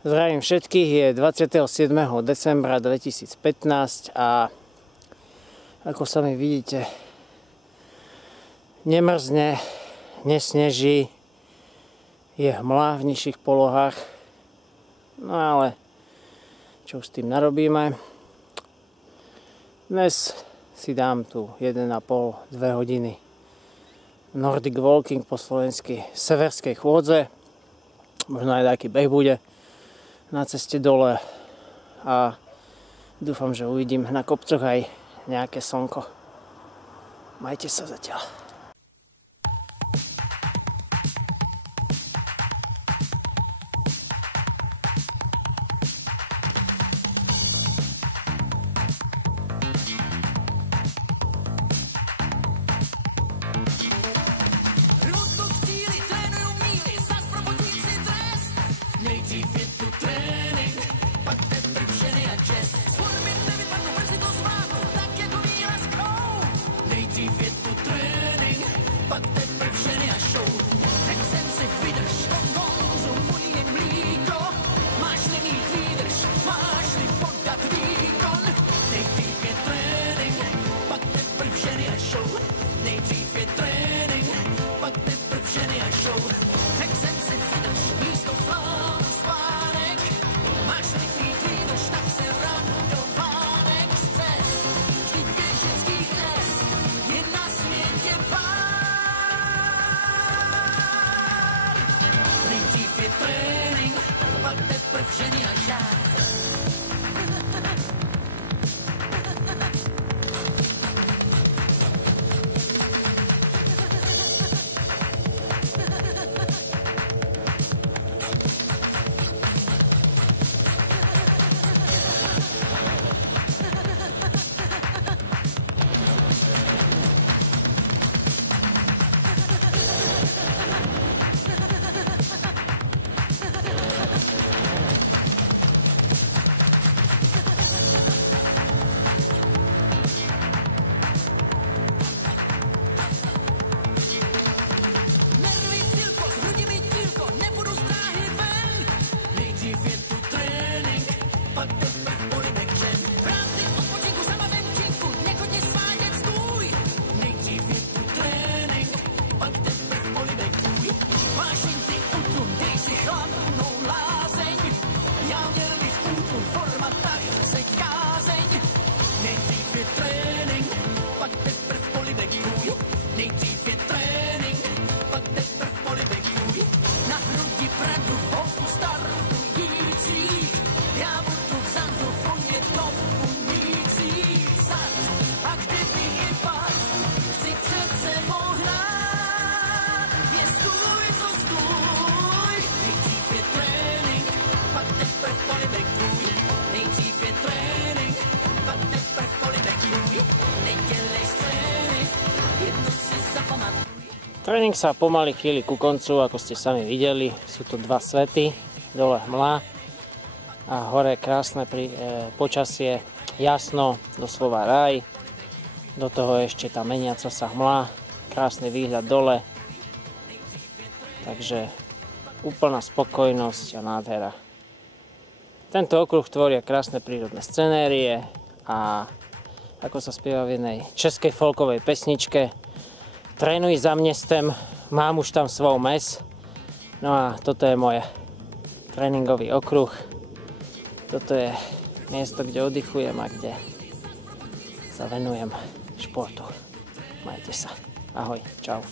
Zdravím všetkých, je 27. decembra 2015 a ako sami vidíte, nemrzne, nesneží, je hmla v nižších polohách, no ale čo už s tým narobíme. Dnes si dám tu 1,5-2 hodiny Nordic Walking, po slovensky severskej chôdze, možno aj taký beh bude na ceste dole a dúfam, že uvidím na kopcoch aj nejaké slnko. Majte sa zatiaľ. Tréning sa pomaly chýli ku koncu, ako ste sami videli. Sú to dva svety, dole hmla a hore krásne počasie, jasno, doslova raj. Do toho ešte tá meniaca sa hmla, krásny výhľad dole. Takže úplná spokojnosť a nádhera. Tento okruh tvoria krásne prírodné scenérie a ako sa spieva v jednej českej folkovej pesničke, trénuj za městem, mám už tam svou mes. No a toto je môj tréningový okruh. Toto je miesto, kde oddychujem a kde sa venujem športu. Majte sa. Ahoj, čau.